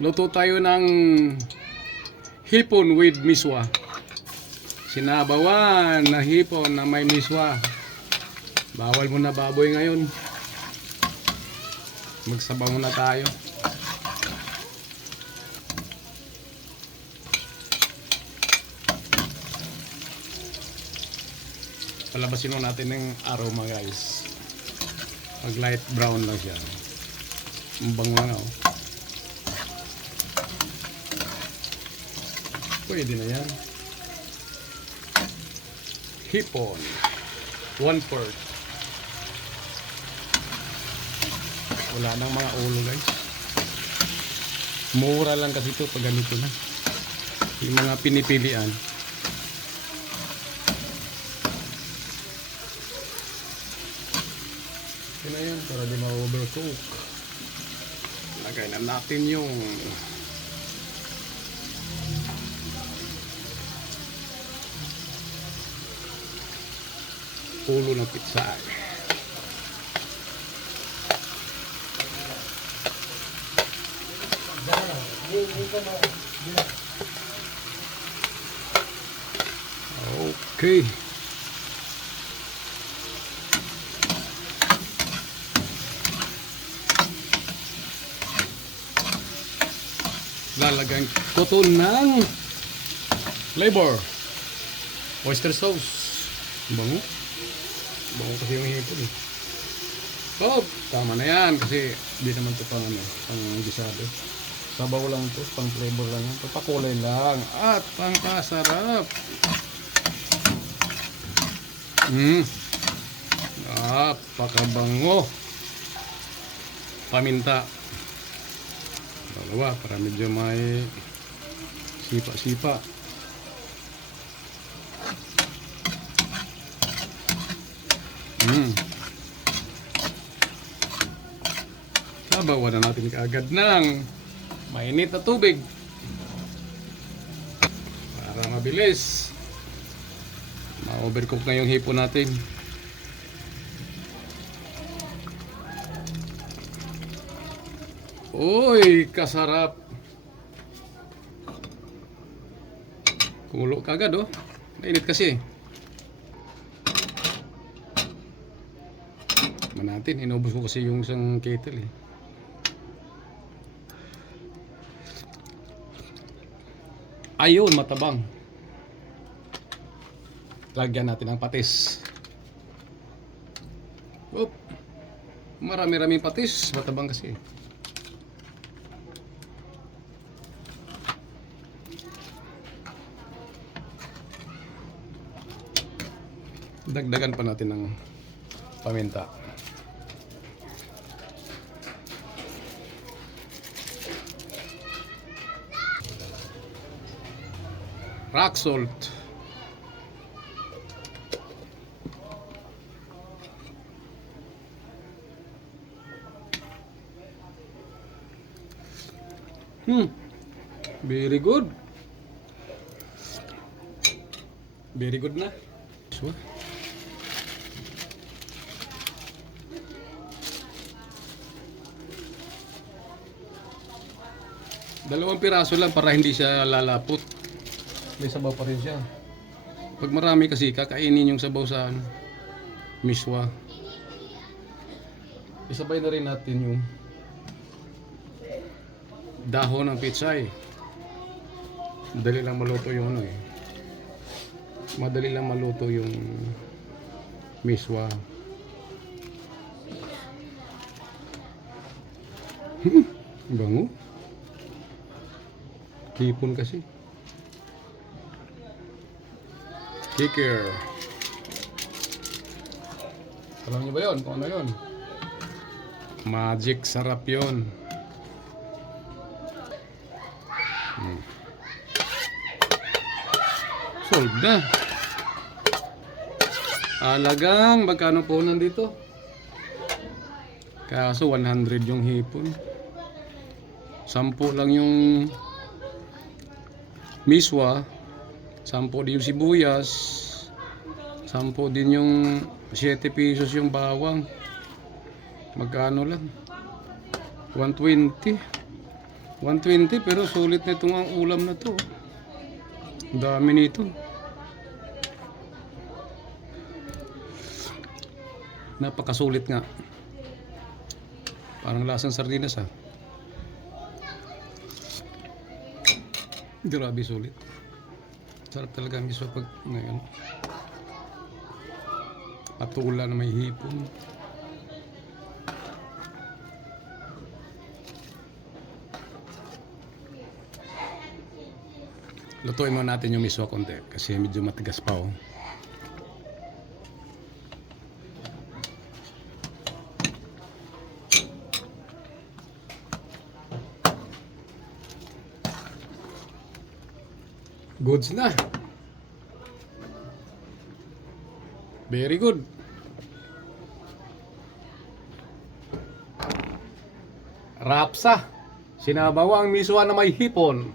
Luto tayo ng hipon with miswa. Sinabawan na hipon na may miswa. Bawal mo na baboy ngayon. Magsabaw muna tayo. Palabasin mo natin ng aroma, guys. Mag light brown lang siya. Ang bango na, oh. Pwede na yan. Hipon 1/4. Wala nang mga ulo, guys. Mura lang kasi ito pag ganito na. Yung mga pinipilian. Yun na yun, para di ma-overcook. Lagay na natin yung ulo ng pizza. Okay. Lalagyan ko to ng flavor. Oyster sauce. Bango. Bango kasi yung hipon eh. Oh, tama na yan kasi hindi naman ito pang ano, pang gisado. Sabaw lang ito, pang flavor lang yan. Papakulay lang at pangkasarap. Napakabango. Paminta. Dalawa para medyo may sipa-sipa. Sabawan na natin kaagad ng mainit na tubig para mabilis ma-overcook na yung hipon natin. Uy, kasarap. Kumulo kaagad, oh. Mainit kasi. Natin, inubos ko kasi yung isang kettle eh. Ayun, matabang. Lagyan natin ng patis. Oop. Marami-raming patis, matabang kasi. Dagdagan pa natin ng paminta. Rock salt. Very good. Very good na. Sure. Dalawang piraso lang para hindi siya lalapot. May sabaw pa rin siya. Pag marami kasi kakainin yung sabaw sa miswa. Isabay na rin natin yung dahon ng pitsay. Madali lang maluto yung ano eh. Madali lang maluto yung miswa. Bango. Hipon kasi. Kicker. Alam niyo ba yun? Kung ano yun? Magic sarap yun. Solve na. Alagang magkano po nandito? Kaso 100 yung hipon. 10 lang yung miswa. 10 din yung sibuyas. 10 din yung 7 pesos yung bawang. Magkano lang? 120. 120 pero sulit na itong ang ulam na to. Ang dami nito. Napakasulit nga. Parang lasang sardinas ha. Grabe sulit. Sarap talaga ang iswa pag ngayon. Patula na may hipon. Lutuin mo natin yung miswa konti kasi medyo matigas pa oh. Goods na. Very good. Rapsa. Sinabaw ang miswa na may hipon.